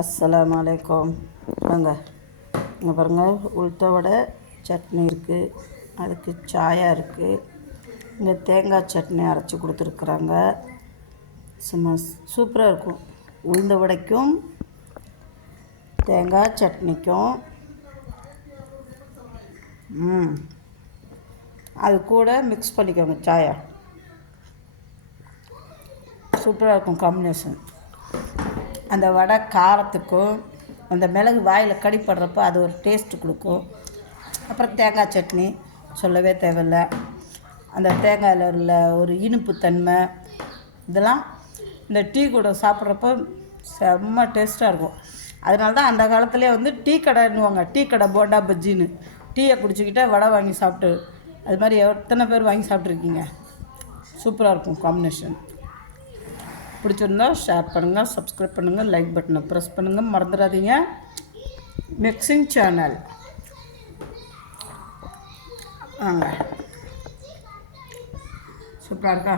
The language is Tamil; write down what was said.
அஸ்ஸலாமு அலைக்கும். வாங்க இங்கே பாருங்கள், உளுத்த வடை சட்னி இருக்குது, அதுக்கு சாயா இருக்குது, இங்கே தேங்காய் சட்னி அரைச்சி கொடுத்துருக்குறாங்க. சும்மா சூப்பராக இருக்கும். உளுந்த வடைக்கும் தேங்காய் சட்னிக்கும் அது கூட மிக்ஸ் பண்ணிக்கோங்க. சாயா சூப்பராக இருக்கும் காம்பினேஷன். அந்த வடை காரத்துக்கும் அந்த மிளகு வாயில் கடிப்படுறப்போ அது ஒரு டேஸ்ட்டு கொடுக்கும். அப்புறம் தேங்காய் சட்னி சொல்லவே தேவையில்லை. அந்த தேங்காயில் உள்ள ஒரு இனிப்பு தன்மை இதெல்லாம் இந்த டீ கூட சாப்பிட்றப்போ செம்ம டேஸ்ட்டாக இருக்கும். அதனால தான் அந்த காலத்துலேயே வந்து டீ கடைன்னுவாங்க, டீ கடை போண்டா பஜ்ஜின்னு. டீயை குடிச்சிக்கிட்டே வடை வாங்கி சாப்பிட்டு, அது மாதிரி எத்தனை பேர் வாங்கி சாப்பிட்ருக்கீங்க. சூப்பராக இருக்கும் காம்பினேஷன். பிடிச்சிருந்தா ஷேர் பண்ணுங்கள், சப்ஸ்கிரைப் பண்ணுங்கள், லைக் பட்டனை ப்ரெஸ் பண்ணுங்கள். மறந்துடாதீங்க. மிக்சிங் சேனல் வாங்க. சூப்பராக இருக்கா?